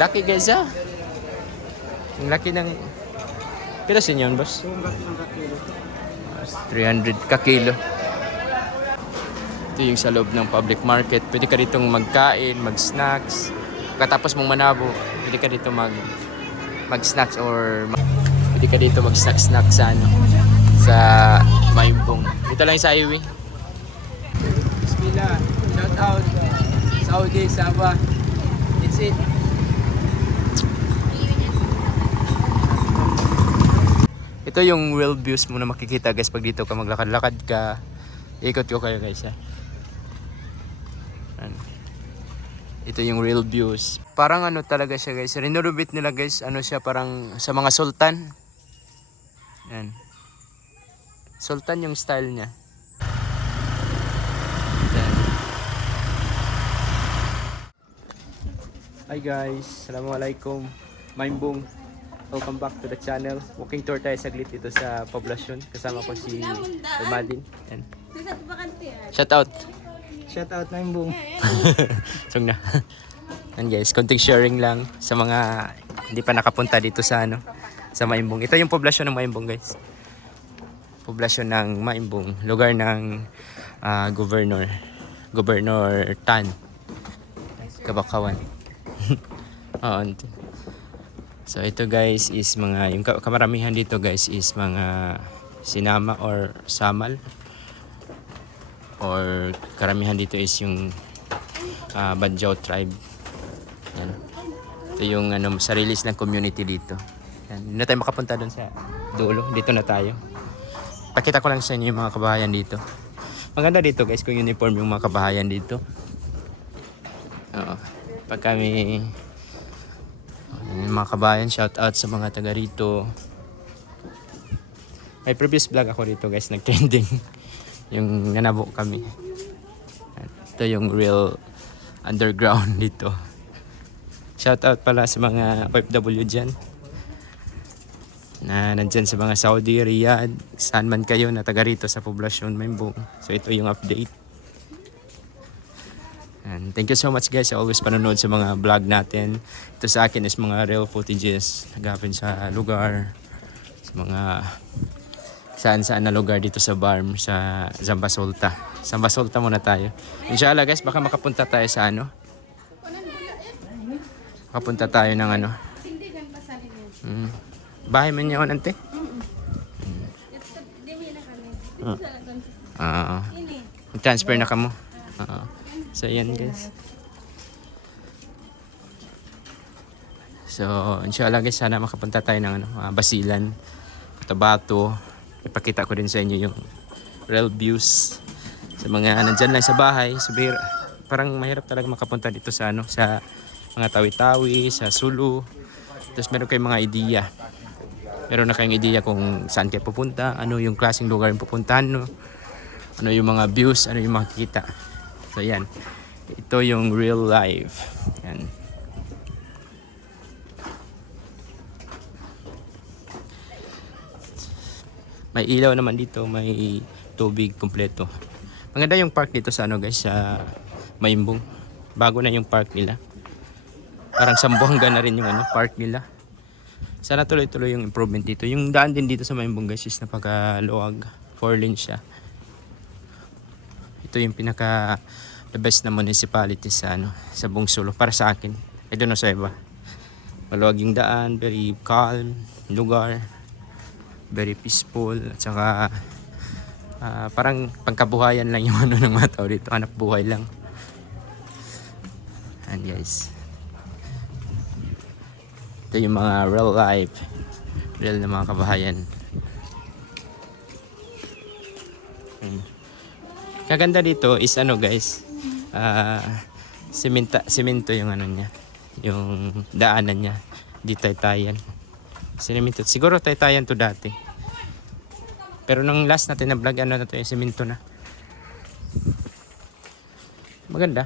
Laki guys ah. Ang laki ng... Kilo sin yun boss? 300 ka kilo. Ito yung sa loob ng public market. Pwede ka ditong magkain, mag-snacks. Katapos mong manabo, pwede ka dito mag-snacks or pwede ka dito mag-snack sa ano, sa Mayumbong. Dito lang sa highway. Bismillah. Shout out. Saudi, Sabah. It's it. Ito yung real views mo na makikita guys pag dito ka maglakad-lakad ka. Ikot ko kayo guys ha. Ito yung real views. Parang ano talaga siya guys. Renovate nila guys. Ano siya parang sa mga sultan. Yan. Sultan yung style niya. Yan. Hi guys. Assalamualaikum. Mayumbong. Welcome back to the channel. Walking tour tayo saglit dito sa poblasyon. Kasama ko si Madin. Yan. Shout out. Shout out Mayumbong. Song na. And guys, konting sharing lang sa mga hindi pa nakapunta dito sa ano, sa Mayumbong. Ito yung poblasyon ng Mayumbong, guys. Poblasyon ng Mayumbong, lugar ng Governor Tan Kabakawan. Oo. So ito guys is mga yung kamaramihan dito guys is mga sinama or samal. Or karamihan dito is yung Banjao tribe. Yan. Ito yung ano, sarilis ng community dito. Yan. Hindi na tayo makapunta doon sa dulo. Dito na tayo. Pakita ko lang sa inyo yung mga kabahayan dito. Maganda dito guys kung uniform yung mga kabahayan dito. Oo. Pag kami yung mga kabahayan, shout out sa mga taga rito. May previous vlog ako dito guys, nag-trending. Yung nanabo kami. Ito yung real underground dito. Shout out pala sa mga OFW dyan. Na nandyan sa mga Saudi, Riyadh, saan man kayo na taga rito sa poblasyon Mayumbong. So ito yung update. And thank you so much guys sa always panonood sa mga vlog natin. Ito sa akin is mga real footages nagapin sa lugar. Sa mga saan na lugar dito sa Barm, sa Zambasolta. Zambasolta muna tayo. Inshallah guys, baka makapunta tayo sa ano. Makapunta tayo ng ano. Bahay man yun, ante? Transfer na kamo. So yan guys. So inshallah guys, sana makapunta tayo ng ano, Basilan, Cotabato. Ipakita ko din sa inyo yung real views sa mga nandyan lang sa bahay. Parang mahirap talaga makapunta dito sa ano, sa mga Tawi-Tawi, sa Sulu. Tapos meron kayong mga ideya. Meron na kayong ideya kung saan kayo pupunta, ano yung klaseng lugar yung pupuntahan, no? Ano yung mga views, ano yung makikita. So yan. Ito yung real life. Yan. May ilaw naman dito, may tubig kompleto. Maganda yung park dito sa ano guys, sa Mayumbong. Bago na yung park nila. Parang Sambuanga na rin yung ano, park nila. Sana tuloy-tuloy yung improvement dito. Yung daan din dito sa Mayumbong guys is napakaluwag. 4 lane siya. Ito yung pinaka the best na municipality sa ano, sa buong Sulu para sa akin. I don't know sa iba. Maluwag yung daan, very calm lugar. Very peaceful at saka parang pangkabuhayan lang yung ano ng mga tao dito, hanap buhay lang. And guys, ito yung mga real life, real na mga kabahayan. Kaganda dito is ano guys, semento yung ano niya, yung daanan niya, di taytayan. Semento. Siguro taytayan to dati. Pero nung last natin na vlog, ano na to, yung semento na. Maganda.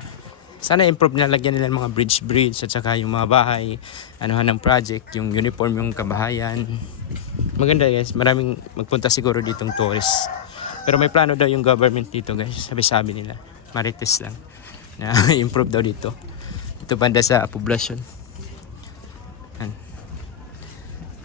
Sana improve na, lagyan nila mga bridge at saka yung mga bahay, anuhan ng project, yung uniform yung kabahayan. Maganda guys, maraming magpunta siguro ditong tourist. Pero may plano daw yung government dito guys, sabi nila. Marites lang. Na improve daw dito. Ito banda sa poblasyon.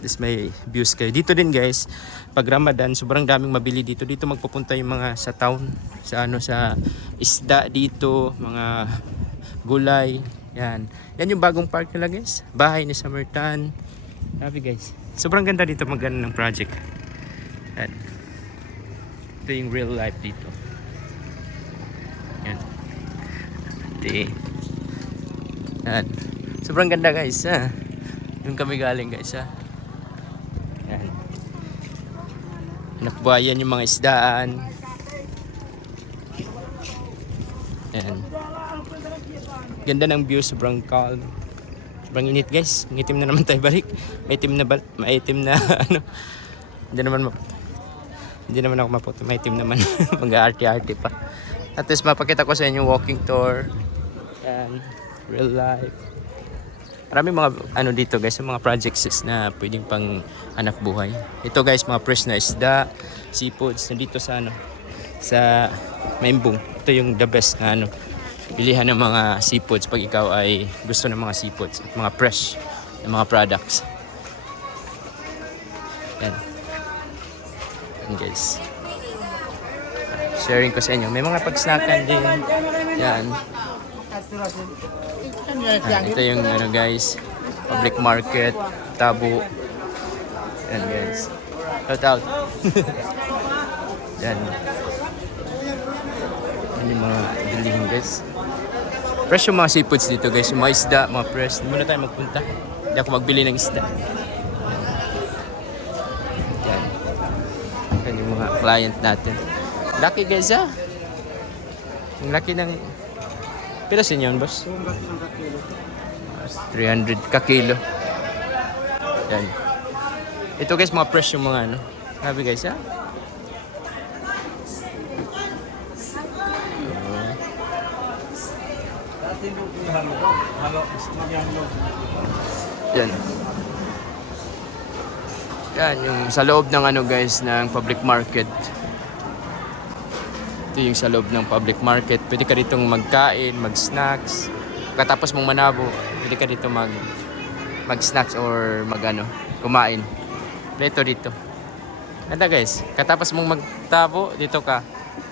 This may views kayo. Dito din guys, pag Ramadan, sobrang daming mabili dito. Dito magpupunta yung mga sa town, sa sa isda dito, mga gulay. Yan. Yan yung bagong park nila guys. Bahay ni Samertan. Sabi guys. Sobrang ganda dito maganda ng project. Yan. Ito yung real life dito. Yan. Yan. Sobrang ganda guys. Ha? Doon kami galing guys. Ha? Yan. Nakbuhayan yung mga isdaan. Yan. Ganda ng view, sobrang calm. Sobrang init guys. Ngitim na naman tayo balik. Maitim na ano. Hindi naman ako maputo. Maitim naman. Mag-arte-arte pa. At least mapakita ko sa inyo walking tour. Yan. Real life. Maraming mga ano dito guys, mga projects na pwedeng pang hanap buhay. Ito guys, mga fresh na isda, seafoods nandito sa sa Maimbung. Ito yung the best na bilihan ng mga seafoods pag ikaw ay gusto ng mga seafoods at mga fresh na mga products. Yan. Yan guys. Sharing ko sa inyo. May mga pagsnakan din. Yan. Ito yung guys, public market, Tabo. Yan guys. Shout out. Yan. Yan yung mga bilihin guys. Fresh yung mga seafoods dito guys. Yung mga isda, mga fresh. Hindi muna tayo magpunta. Hindi ako magbili ng isda. Yan. Yan yung mga client natin. Laki guys ha. Yung laki ng... Pero sa inyo yun boss? 300 ka kilo. Yan. Ito guys, mga fresh yung mga Sabi guys ha. Yan. Yan yung sa loob ng guys ng public market. Ito yung sa loob ng public market. Pwede ka ditong magkain, mag-snacks. Katapos mong manabo, pwede ka dito mag-snacks or kumain. Dito. Ganda guys. Katapos mong magtabo, dito ka.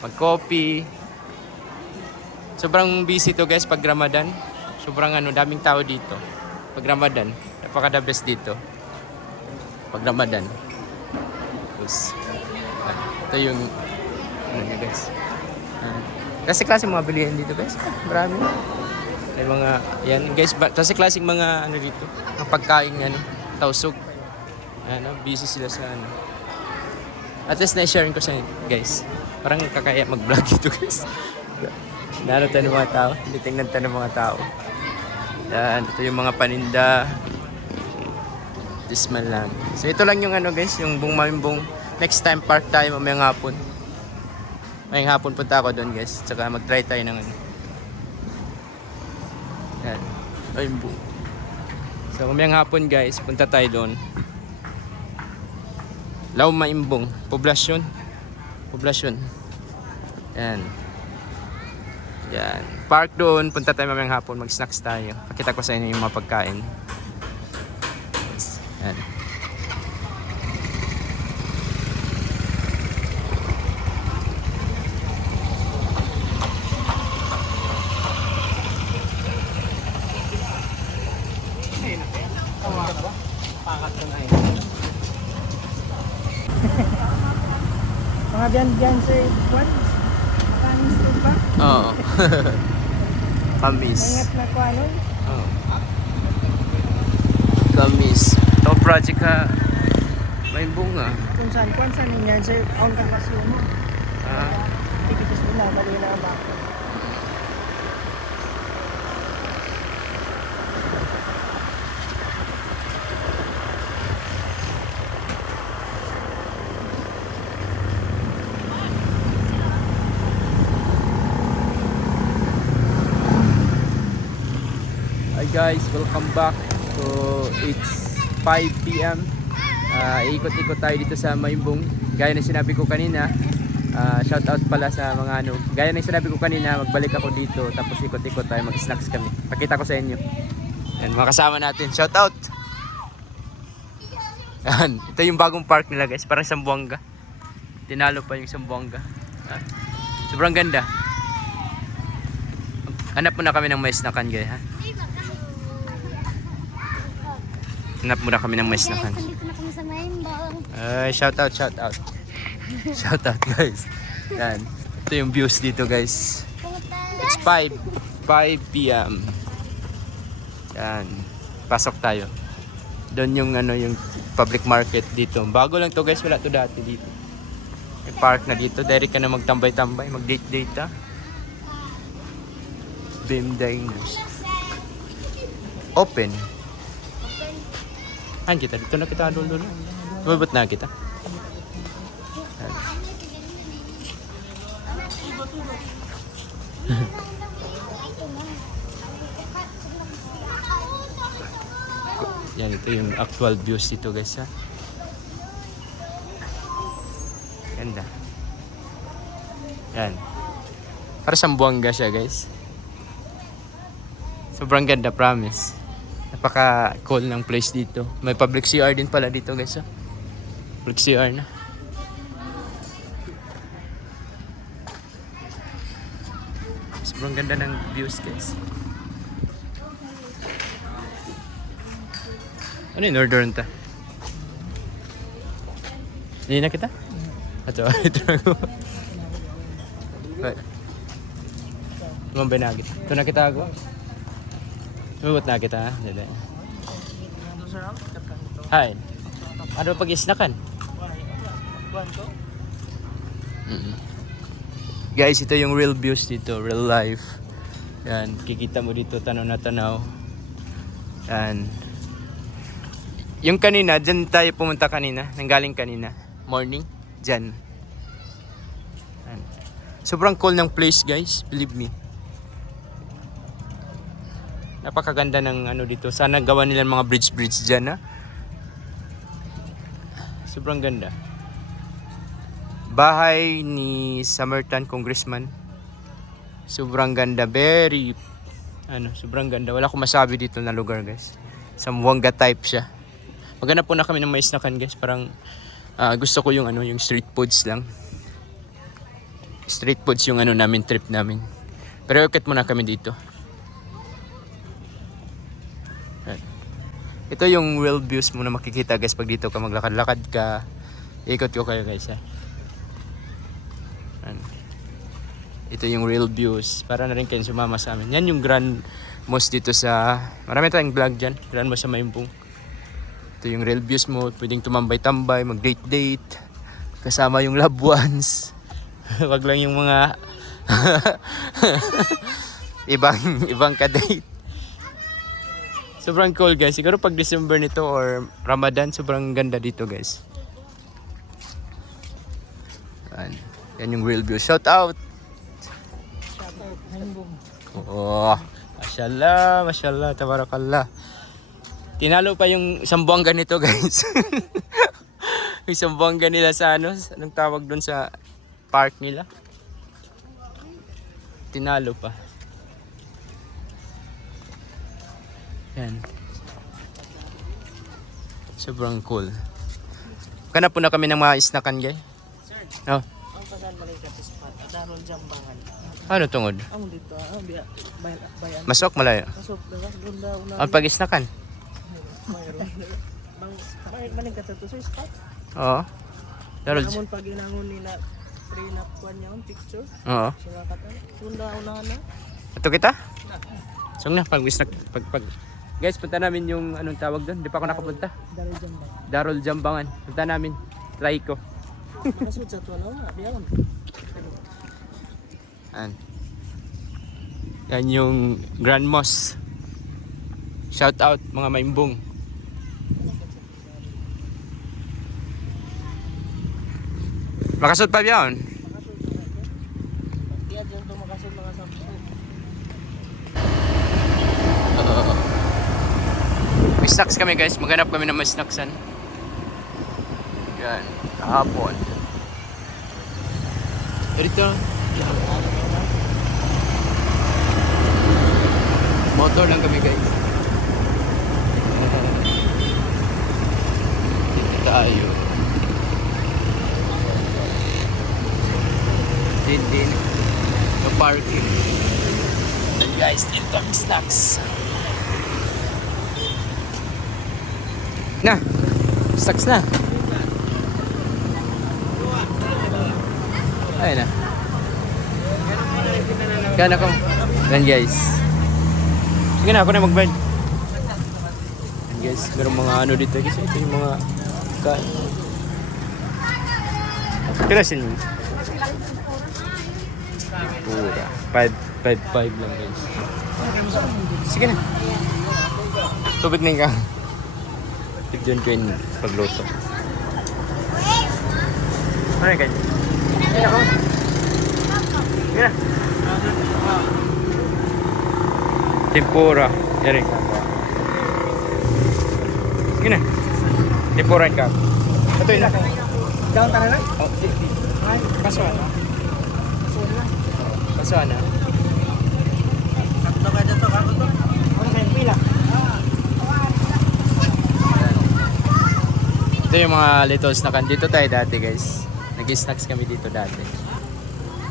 Mag-coffee. Sobrang busy to guys pag Ramadan. Sobrang daming tao dito. Pag Ramadan, napaka-the best dito. Pag Ramadan. Tapos, ito yung guys. Klase-klase mga bilihan dito guys. Marami. May mga, yan guys, klase-klaseng mga dito. Mga pagkain tausog. Busy sila sa At least na-sharing ko sa guys. Parang kakaya mag-vlog dito guys. Naano tayo ng mga tao. Hindi tingnan tayo ng mga tao. Yan, ito yung mga paninda. This man lang. So ito lang yung guys, yung buong Maimbung. Next time park tayo mamayang hapon. Mamayang hapon punta ako doon guys. Tsaka mag-try tayo ng Yan. Maimbung. So mamayang hapon guys, punta tayo doon. Lao Maimbung. Poblasyon. Yan. Yan. Park doon. Punta tayo mamayang hapon. Mag-snacks tayo. Pakita ko sa inyo yung mga pagkain. Yan. Mga biyan sa Juan. Kanis din ba? Oo. Kamis. Ingat na ko Oo. Kamis. Ito project ka. May bunga. Kung saan niyan sa ang kalwasyon mo. Tikitis mo na, bali na ba? Hi guys, welcome back. So it's 5 PM. Ikot-ikot tayo dito sa Maimbung. Gaya ng sinabi ko kanina, shout out pala sa mga gaya ng sinabi ko kanina, magbalik ako dito tapos ikot-ikot tayo, mag-snacks kami. Pakita ko sa inyo. Yan, mga kasama natin. Shout out. Yan. Ito yung bagong park nila guys. Parang Zamboanga. Tinalo pa yung Zamboanga. Ah, sobrang ganda. Hanap muna kami ng mais na kan guys ha. Hanap muna kami ng mais na kan. Nandito na kami sa Maimbang. Ay, shout out, shout out. Shout out guys. Yan. Ito yung views dito guys. It's 5 p.m. Yan. Pasok tayo. Doon yung ano yung public market dito. Bago lang to guys, wala to dati dito. May park na dito. Direct ka na magtambay-tambay, mag-date-date ha. Beam Dinos. Open. Ayan kita, dito na kita dulo. Umabot na kita. Yan, ito yung actual views dito guys ha. Ganda. Yan. Para Zamboanga siya guys. Sobrang ganda, promise. Napaka cool ng place dito. May public CR din pala dito guys ha. Public CR na. Sobrang ganda ng views guys. Ano yung order nita? Hindi na kita? Ito, ito na ko. Tumambay na kita. Ito na kita ako. Tumabot na kita ha. Dada. Hi. Ano pag-isnakan? Guys, ito yung real views dito. Real life. Yan. Kikita mo dito tanaw na tanaw. Yan. Yung kanina, dyan tayo pumunta kanina. Nanggaling kanina. Morning. Dyan. Yan. Sobrang cool ng place guys. Believe me. Napakaganda ng ano dito. Sana gawa nila mga bridge dyan ha. Sobrang ganda. Bahay ni Summerton Congressman. Sobrang ganda. Very sobrang ganda. Wala akong masabi dito na lugar guys. Zamboanga type siya. Maghanap po na kami ng mais na kan guys. Parang gusto ko yung yung street foods lang. Street foods yung namin, trip namin. Pero ukit muna kami dito. Ito yung real views mo na makikita guys pag dito ka maglakad-lakad ka. Ikot ko kayo guys ha. Ito yung real views. Para na rin kayo sumama sa amin. Yan yung Grand Mosque dito sa... Marami tayong vlog dyan. Grand Mosque sa Maimbong. Ito yung real views mo. Pwedeng tumambay-tambay, mag-date-date. Kasama yung loved ones. Wag lang yung mga... ibang ka-date. Sobrang cool guys. Siguro pag December nito or Ramadan, sobrang ganda dito guys. Yan yung real views. Shout out! Oh, mashallah, mashallah, tabarakallah. Tinalo pa yung Zamboanga nito, guys. Yung Zamboanga nila sa anong tawag doon sa park nila. Tinalo pa. Yan. Sobrang cool. Kana po na kami ng mga isnakan, guys. Oh. Ang pasan malaikat spot. Darul Jambangan. Ano tungod? Ang dito, bayan. Masok malayo. Masok daw gunda una. Ang pag-isnakan? Mayroon. Bang malaikat to sa spot. Oo. Darul. Amon pag inangon nila free na kuan yung picture. Oo. Sila kata. Gunda una na. Ito kita? So na pag-isnak guys, punta namin yung anong tawag doon. Di pa ako nakapunta. Darul Jambangan. Darul Jambangan. Punta namin. Try ko. Masud sa tuwa na, biyaon. Yan yung Grand Mosque. Shout out mga Maimbong. Makasod pa biyaon? Iya dyan to makasud mga sampo. May snacks kami guys. Maghanap kami ng may snacksan. Yan. Kahapon. Dito. Motor lang kami guys. Na. Stocks na. Ayun na. Kaya na ko. Yan guys. Sige na, ako na mag-bed. Yan guys, merong mga ano dito guys. Ito yung mga Kirasin mo. Pura. 5.5 lang guys. Sige na. Tubig na ka. Tigyan ko yung pagluto. Ano yung ganyan? Sige na ko. Sige na. Tempura. Yari. Sige na. Tempura ka. Ito yun. Down ka na lang? Oh, Ay, kasuan na. kasun lang. Kasuan na. Kakto ka dito, kakto to. Ano kayo, pila? Ito yung mga little snack. Dito tayo dati guys. Nag-snacks kami dito dati.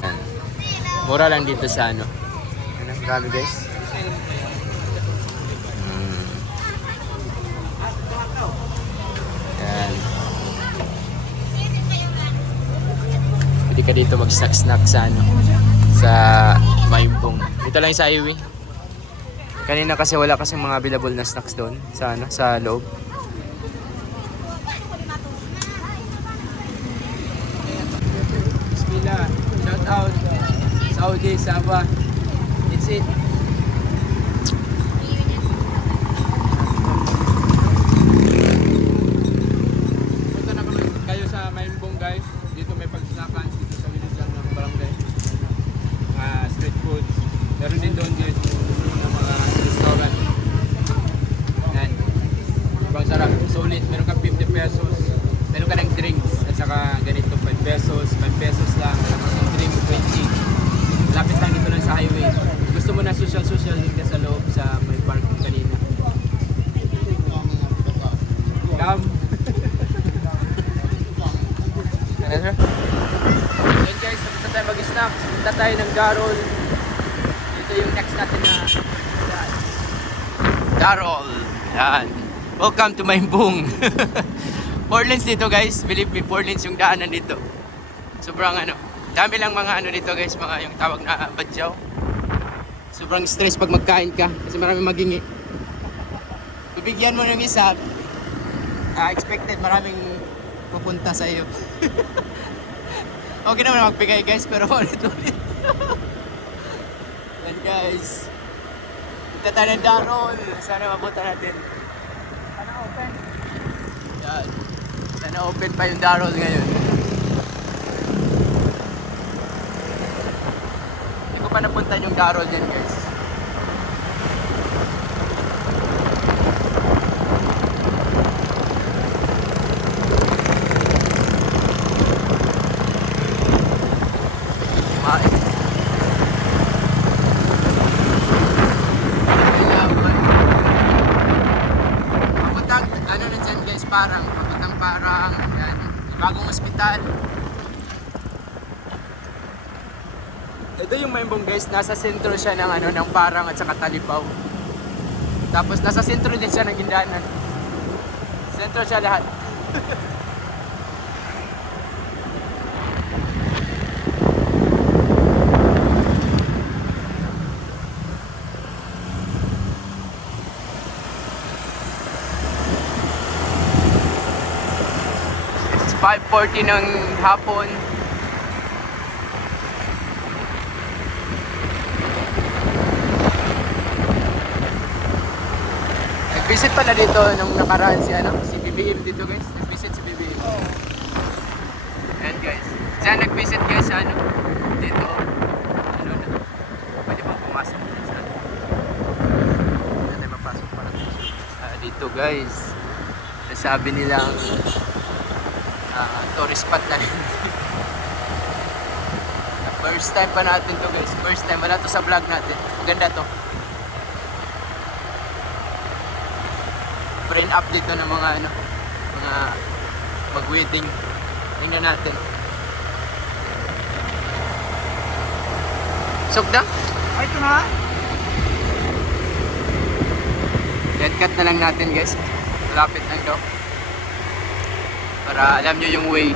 Yan. Mura lang dito sa ano. Ano, grabe guys. Yan. Pwede ka dito mag-snack-snack sa ano. Sa Mayumpong. Dito lang sa highway. Kanina kasi wala kasi mga available na snacks doon sa ano, sa loob. Bismillah. Shout out. Saudi, Sabah. It's it. Punta na kami kayo sa Mayumpong guys. Dito may pagsnakan. Dito sa village lang ng barangay. Street foods. Meron din doon dito ng mga restaurant. Yan. Ibang sarap. Sulit. Meron ka 50 pesos. Meron ka ng drinks. At saka ganito 5 pesos. 5 pesos lang. Tapos yung drinks 20. Lapit lang dito lang sa highway. Gusto mo na social din ka sa loob sa may park kanina. Come. Ano sir? Yan guys, tapos tayo mag-snacks. Punta tayo ng Darol. Ito yung next natin na Darol. Yan. Welcome to Mayumpong. 4 lanes dito guys. Believe me, 4 lanes yung daanan dito. Sobrang ano. Dami lang mga ano dito guys. Mga yung tawag na badyaw. Sobrang stress pag magkain ka. Kasi marami magingi. Bibigyan mo ng isa. Expected maraming pupunta sa iyo. Okay naman magbigay guys. Pero ulit-ulit. Yan guys. Punta tayo ng Darol. Sana mapunta natin. Sana open. Yan. Sana open pa yung Darol ngayon. Hindi ko pa napunta yung Darol dyan guys. Parang yan, bagong ospital. Ito yung Mayumpong guys, nasa sentro siya ng ano ng Parang at saka Talipaw. Tapos nasa sentro din siya ng Guindanan. Sentro siya lahat. It's 5:40 ng hapon. Nag-visit pala dito nung nakaraan si BBM dito guys. Nag-visit si BBM. Ayan guys. Diyan nag-visit guys sa dito. Ano na. Pwede ba pumasok dito sa Pwede tayo mapasok para dito guys. Nasabi nilang tourist spot na rin. First time pa natin to guys. First time. Wala to sa vlog natin. Maganda to. Brain up dito ng mga mga mag-wedding. Tingnan natin. Sugda? Ay, ito na. Dead cut na lang natin guys. Malapit na ito. Para alam nyo yung way.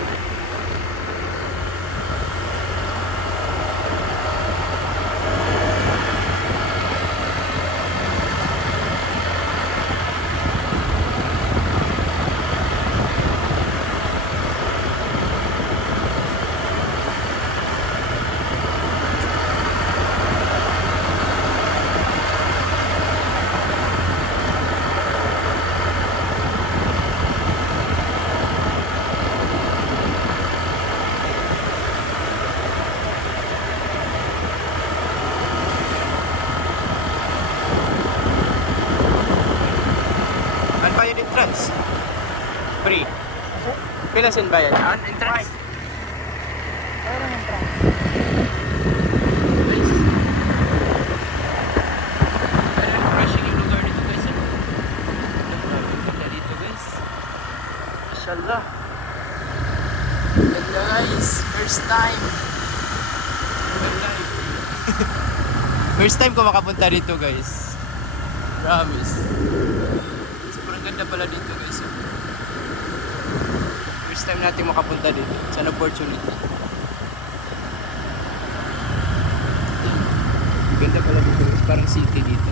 Ano ba yung entrance? Free. Pila saan ba yan? Entrance? Meron yung truck. Guys. Pero refreshing yung lugar dito guys. Ganda dito guys. Mashallah. Ganda guys. First time. First time ko makapunta dito guys. Promise. Sobrang ganda pala dito guys. First time natin makapunta dito. It's an opportunity. Ganda pala dito guys. Parang city dito.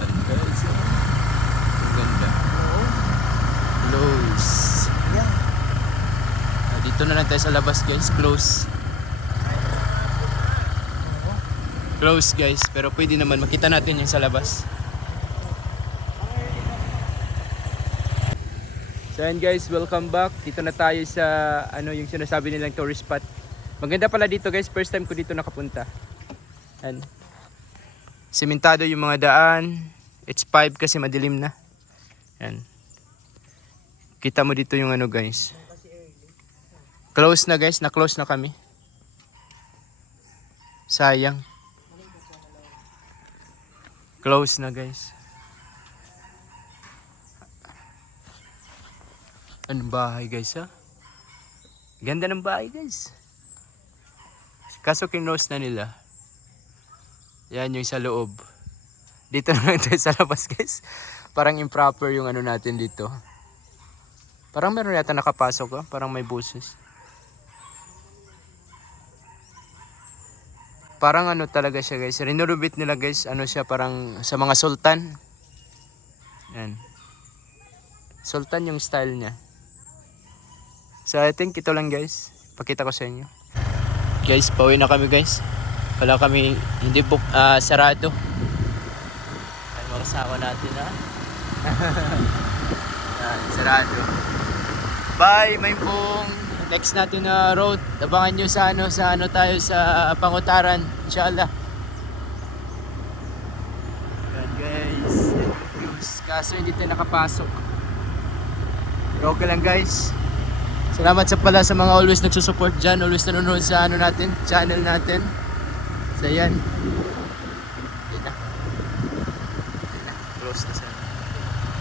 Yan guys. Ang ganda. Close. Yeah. Dito na lang tayo sa labas guys. Close. Close guys. Pero pwede naman makita natin yung sa labas. So yan guys, welcome back. Dito na tayo sa ano yung sinasabi nilang tourist spot. Maganda pala dito guys, first time ko dito nakapunta. Yan. Sementado yung mga daan. It's 5 kasi madilim na. Yan. Kita mo dito yung ano guys. Close na guys, na-close na kami. Sayang. Close na guys. Anong bahay guys ha? Ganda ng bahay guys. Kaso kinose na nila. Yan yung sa loob. Dito na lang tayo sa labas guys. Parang improper yung ano natin dito. Parang meron yata nakapasok ha? Parang may buses. Parang ano talaga siya guys. Renovate nila guys. Ano siya parang sa mga sultan. Yan. Sultan yung style niya. So I think ito lang guys. Pakita ko sa inyo. Guys, pauwi na kami guys. Wala kami hindi sarado. Ay mga kasama natin ha. Yan, sarado. Bye, Maympong. Next natin na road. Abangan nyo sa ano tayo sa Pangutaran. Inshallah. Yan guys. Kaso hindi tayo nakapasok. Pero okay lang guys. Salamat sa pala sa mga always nagsusupport dyan. Always nanonood sa ano natin, channel natin. So yan. Yan na. Yan na. Close na sana.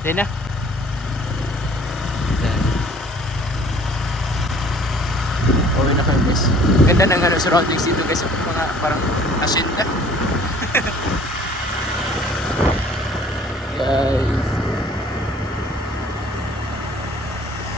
Yan na. Yan. Uwi na kayo guys. Ganda ng ano, surroundings dito guys. Mga parang hacienda. Guys.